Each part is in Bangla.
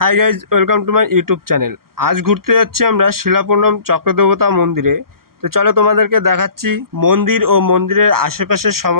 Hi guys welcome to my YouTube channel আজ ঘুরতে যাচ্ছি আমরা শিলাপূর্ণম চক্রদেবতা মন্দিরে। তো চলো তোমাদেরকে দেখাচ্ছি মন্দির ও মন্দিরের আশেপাশের সম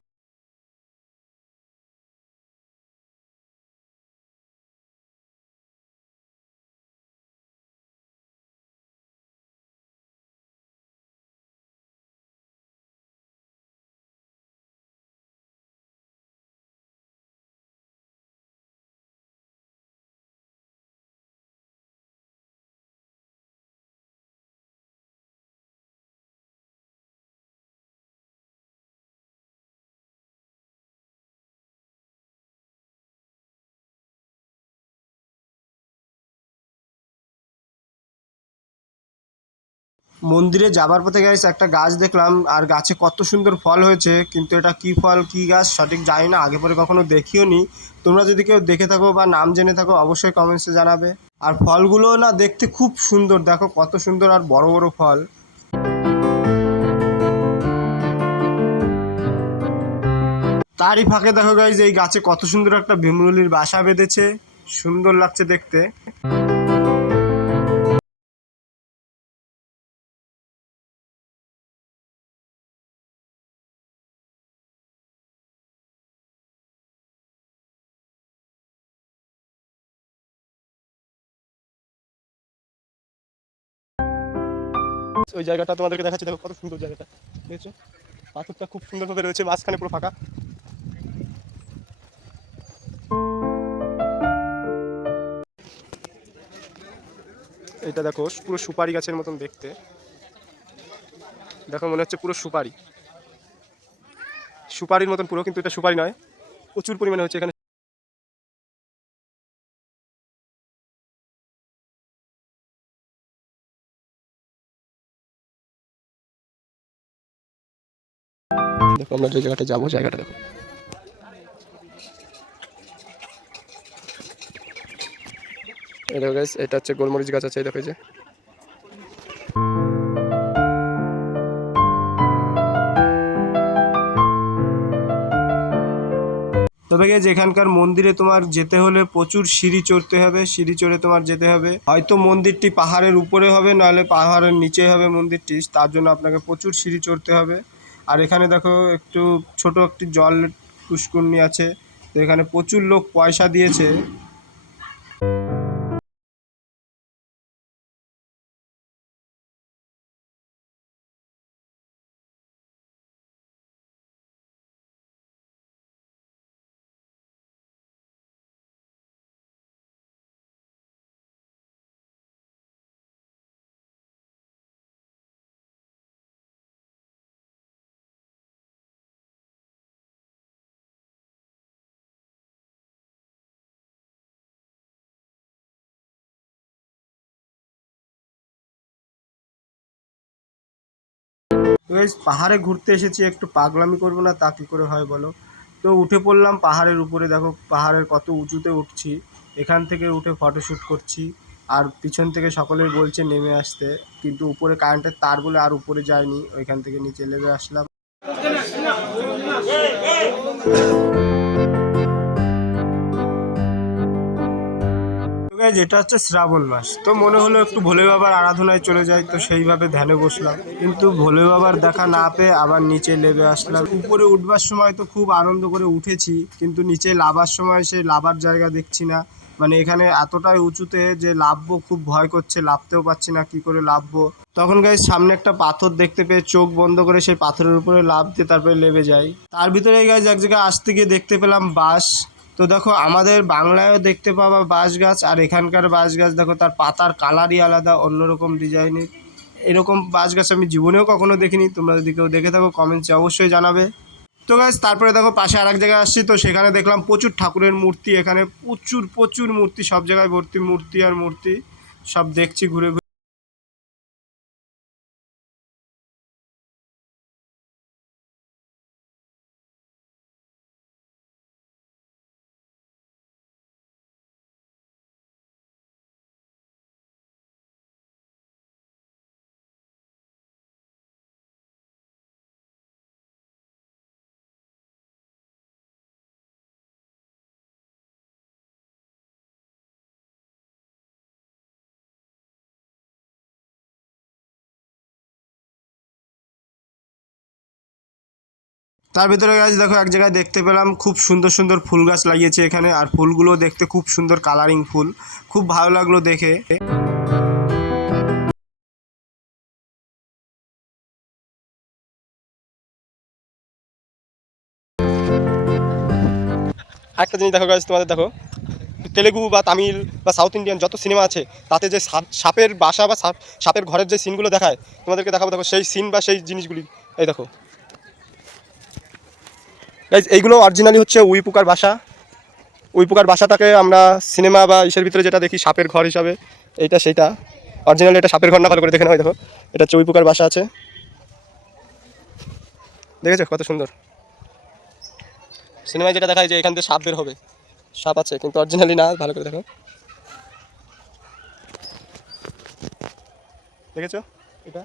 মন্দিরে যাবার পথে গাইস একটা গাছ দেখলাম, আর গাছে কত সুন্দর ফল হয়েছে, কিন্তু এটা কি ফল, কি গাছ সঠিক জানি না, আগে পরে কখনো দেখিও নি। তোমরা যদি কেউ দেখে থাকো বা নাম জেনে থাকো, অবশ্যই কমেন্টসে জানাবে। আর ফলগুলো না দেখতে খুব সুন্দর, দেখো কত সুন্দর আর বড় বড় ফল। তারই ফাঁকে দেখো গাইজ এই গাছে কত সুন্দর একটা ভীমরুলির বাসা বেঁধেছে, সুন্দর লাগছে দেখতে। ওই জায়গাটা তোমাদেরকে দেখাচ্ছি, দেখো কত সুন্দর জায়গাটা। দেখছ? পাথরটা খুব সুন্দরভাবে রয়েছে, মাঝখানে পুরো ফাঁকা। এটা দেখো, পুরো সুপারি গাছের মতন দেখতে। দেখো, মনে হচ্ছে পুরো সুপারি। সুপারির মতন পুরো, কিন্তু এটা সুপারি নয়। প্রচুর পরিমাণে হচ্ছে এখানে দেখো আমরা যে জায়গাটা যাব জায়গাটা দেখো। দেখো guys, এটা হচ্ছে গোলমরিচ গাছ আছে দেখো যে। তবে গেছে এখানকার মন্দিরে তোমার যেতে হলে প্রচুর সিঁড়ি চড়তে হবে সিঁড়ি চড়ে তোমার যেতে হবে। হয়তো মন্দিরটি পাহাড়ের উপরে হবে নাহলে পাহাড়ের নিচে হবে মন্দিরটি তার জন্য আপনাকে প্রচুর সিঁড়ি চড়তে হবে। আর এখানে দেখো একটু ছোট একটি জল পুষ্করণী আছে। তো এখানে প্রচুর লোক পয়সা দিয়েছে। Guys, পাহাড়ে ঘুরতে এসেছি একটু পাগলামি করব না তা কী করে হয় বলো? তো উঠে পড়লাম পাহাড়ের উপরে দেখো পাহাড়ের কত উঁচুতে উঠছি। এখান থেকে উঠে ফটোশ্যুট করছি আর পিছন থেকে সকলেই বলছে নেমে আসতে কিন্তু উপরে কারেন্টের তার বলে আর উপরে যায়নি ওইখান থেকে নিচে নেমে আসলাম। Guys, এটা হচ্ছে শ্রাবণ মাস। তো মনে হলো একটু ভোলে বাবার আরাধনায় চলে যাই তো সেইভাবে ধ্যানে বসলাম। কিন্তু ভোলে বাবার দেখা না পেয়ে আবার নিচে নেমে আসলাম। উপরে উঠবার সময় তো খুব আনন্দ করে উঠেছি কিন্তু নিচে লাভার সময় সেই লাভার জায়গা দেখছি না। মানে এখানে এতটাই উঁচুতে যে লাভবো খুব ভয় করছে লাভতেও পারছি না কি করে লাভবো। তখন গাই সামনে একটা পাথর দেখতে পেয়ে চোখ বন্ধ করে সেই পাথরের উপরে লাভ দিয়ে তারপরে লেবে যাই। তার ভিতরে গাছ এক জায়গায় আসতে গিয়ে দেখতে পেলাম বাঁশ। তো দেখো আমাদের বাংলায়ও দেখতে পাবা বাঁশ গাছ আর এখানকার বাঁশ গাছ দেখো তার পাতার কালারই আলাদা, অন্যরকম ডিজাইনের এরকম বাঁশ গাছ আমি জীবনেও কখনো দেখিনি, তোমরা যদি কেউ দেখে থাকো কমেন্টসে অবশ্যই জানাবে। তো গাছ তারপরে দেখো পাশে আরেক জায়গায় আসছি, তো সেখানে দেখলাম প্রচুর ঠাকুরের মূর্তি, এখানে প্রচুর প্রচুর মূর্তি, সব জায়গায় ভর্তি মূর্তি আর মূর্তি, সব দেখছি ঘুরে ঘুরে। তার ভিতরে গাছ দেখো এক জায়গায় দেখতে পেলাম, খুব সুন্দর সুন্দর ফুল গাছ লাগিয়েছে এখানে, আর ফুলগুলো দেখতে খুব সুন্দর কালারিং ফুল, খুব ভালো লাগল দেখে। একটা জিনিস দেখো গাছ তোমাদের দেখো, তেলেগু বা তামিল বা সাউথ ইন্ডিয়ান যত সিনেমা আছে, তাতে যে সাপ- সাপের বাসা বা সাপ সাপের ঘরের যে সিনগুলো দেখায়, তোমাদেরকে দেখাবো, দেখো সেই সিন বা সেই জিনিসগুলি, এই দেখো। Guys, এইগুলো অরিজিনালি হচ্ছে উইপুকার বাসা। উইপুকার বাসাটাকে আমরা সিনেমা বা ইসের ভিতরে যেটা দেখি সাপের ঘর হিসাবে এইটা সেইটা। অরিজিনালি এটা সাপের ঘর না ভালো করে দেখে নেওয়া দেখো। এটা হচ্ছে উইপুকার বাসা আছে। দেখেছ কত সুন্দর? সিনেমায় যেটা দেখায় যে এখান থেকে সাপ বের হবে। সাপ আছে কিন্তু অরিজিনালি না ভালো করে দেখো। দেখেছ? এটা?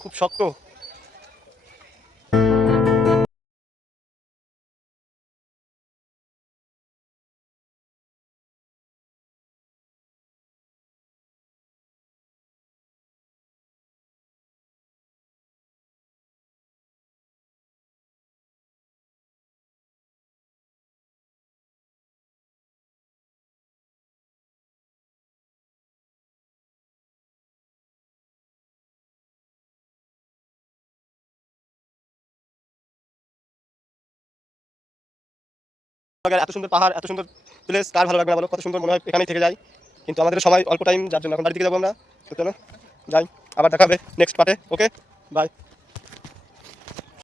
খুব শক্ত। এত সুন্দর পাহাড়, এত সুন্দর প্লেস কার ভালো লাগবে না বলো? কত সুন্দর মনে হয় এখানেই থেকে যাই। কিন্তু আমাদের সময় অল্প টাইম যার জন্য এখন বাড়ি থেকে যাব আমরা। তো চলো, যাই, আবার দেখাবে নেক্সট পার্টে ওকে বাই